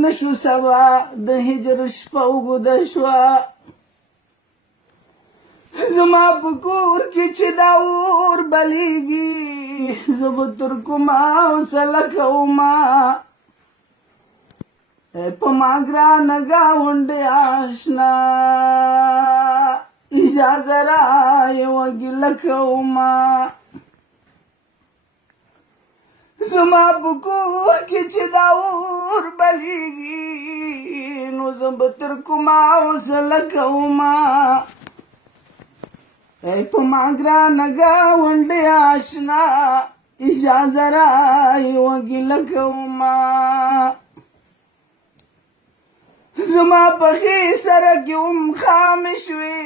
نشو سوا د هجر شپه اوږده شوه زما په کور کې چې دا اور بلیږي زه به تر کومه حوصله کومه په ما ګرانه ګاونډې آشنا اجازه را یوه ګیله کومه زما په کور کې چې دا اور بلیږي نو زه به تر کومه حوصله کومه په ما ګرانه ګاونډې آشنا اجازه را یوه ګیله کومه زما پخې سره کې هم خامې شوې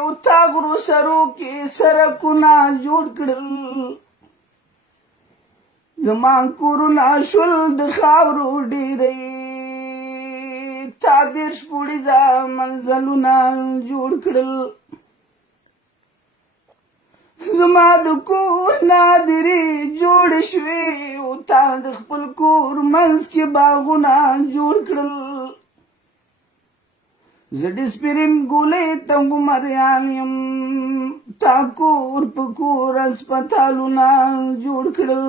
او تا غرو سرو کې سرکونه جوړ کړل زما کورونه شول د خاورو ډېرې تا دېرش پوړیزه منزلونه جوړ کړل زما د کور نادرې جوړې شوې او تا د خپل کور منځ کې باغونه جوړ کړل زه ډسپرین ګولۍ ته عمریان یم تا کور په کور هسپتالونه جوړ کړل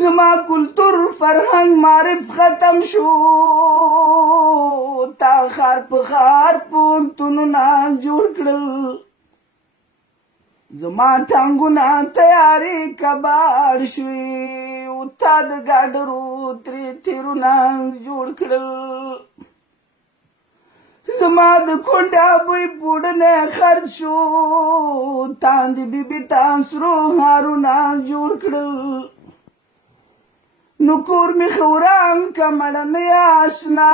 زما کلتور فرهنګ معرف ختم شو تا ښار په ښار پوهنتونونه جوړ کړل زما ټانګونه تیارې کباړ شوې او تا د ګاډرو ترې تیرونه جوړ کړل زما د کونډه بوی پوډنې خرڅ شو تا د بیبي تا سرو هارونه جوړ کړل نو کور مې خوران که مړنۍ آشنا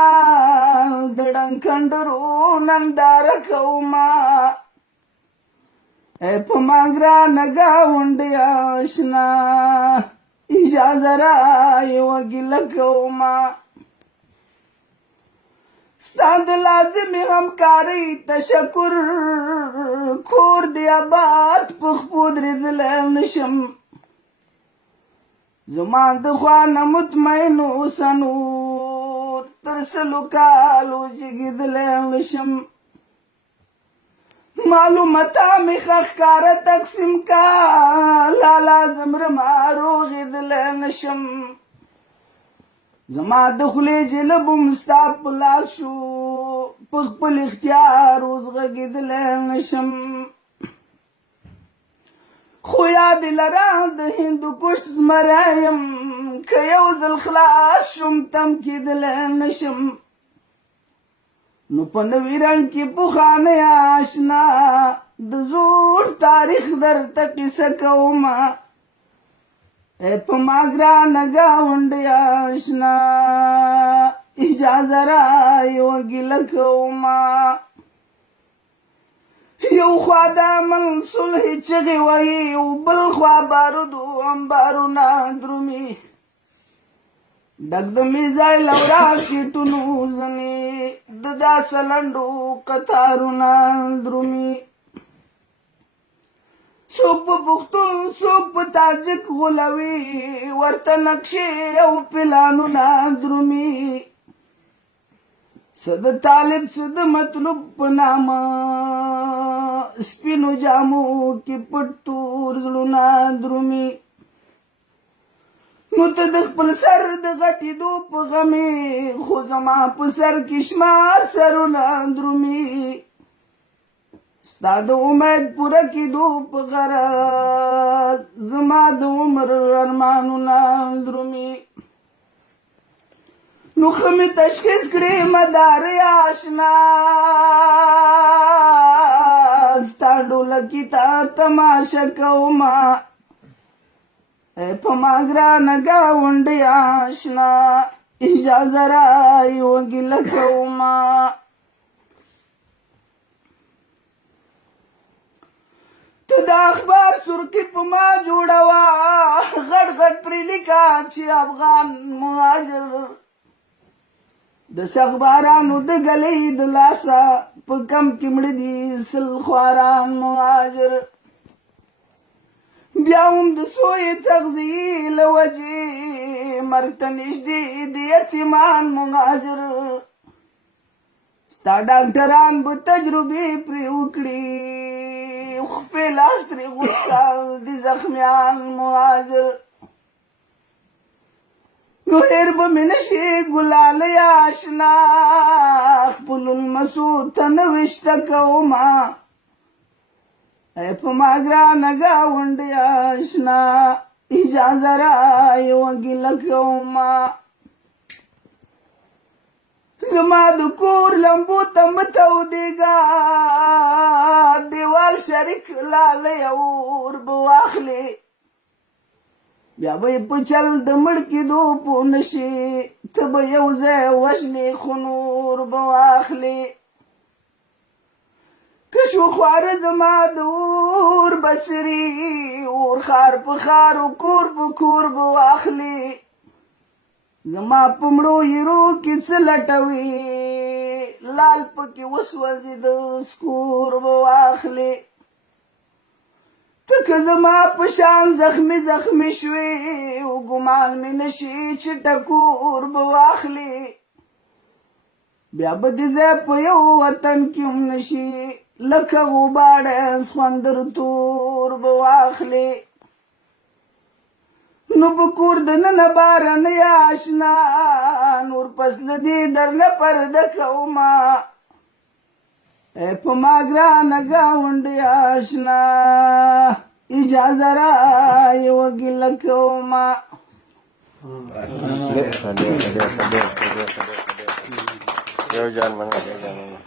د ډنکندرو ننداره کومه په ما ګرانه ګاونډې آشنا اجازه را یوه ګیله کومه ستا د لازمې همکارۍ تشکر کور دې آباد په خپو درېدلی نشم زما د خوا نه مطمئن اوسه نور تر سلو کالو جګېدلی نشم معلوماته مې ښه ښکاره تقسیم کا لا لازم رما روغېدلی نشم زما د خولې جلب هم ستا په لاس شو په خپل اختیار اوس غږېدلی نشم خو یاد لره د هندوکش زمری یم که یو ځل خلاص شم تم کېدلی نشم نو په نوي رنګ کې پخوانی آشنا د زوړ تاریخ درته کیسه کومه په ما ګرانه ګاونډې آشنا اجازه را یوه ګیله کومه یو خوا د امن صلحې چغې وهي او بل خوا بارودو انبارونه درومي ډک د میزایل او راکېټونو ځنې د داسې لنډو قطارونه درومي څوک په پښتون څوک په تاجک غولوي ورته نقشې او پلانونه درومي څه د طالب څه د مطلوب په نامه سپینو جامو کې پټ تور زړونه درومي نو ته د خپل سر د غټېدو په غمې خو زما په سر کې شمار سرونه درومي ستا د امید پوره کېدو په غرض زما د عمر ارمانونه درومي نو ښه مې تشخیص کړې مدارې آشنا ستا ډولکي ته تماشه کومه په ما ګرانه ګاونډې آشنا اجازه را یوه ګیله کومه ته د اخبار سرخي په ما جوړوه غټ غټ پرې لیکه چې افغان مهاجر د سخبارانو د ګلۍ د لاسه په کم کې مړه دي سل خواران مهاجر بیا هم د سوی تغذیې له مرګ ته نږدې د یتیمان مهاجر ستا ډاکټران به تجربې پرې وکړي خپې لاس ترې غوڅ کړه د زخمیان مهاجر نو هېر به مې نشي ګلاله آشنا خپلو لمسو ته نه ویشته کومه ای په ما ګرانه ګاونډی آشنا اجازه را یوه ګیله کومه زما د کور لمبو ته مه تودېږه دیوال شریک لالی اور به واخلې بیا به یې په چل د مړ کېدو پوه نه شي ته به یو ځای وژنې خو نور به واخلې کشو خواره زما د اور بڅري اور خار په خار و کور په کور به واخلې زما په مړو یرو کې څه لټوي لال پکې وسوځي د سکور به واخلې ته که زما په شان زخمي زخمي شوې او ګمان مې نشي چې ټکور به واخلې بیا به دې ځای په یو وطن کې هم نشي لکه غوباړی سخوندر تور به واخلې نو په کور دننه بارانه یا اشنا نور پس له دې درنه پرده کومه ای په ما ګرانه ګاونډی آشنا اجازه را یوه ګیله کومه Yo jangan mana.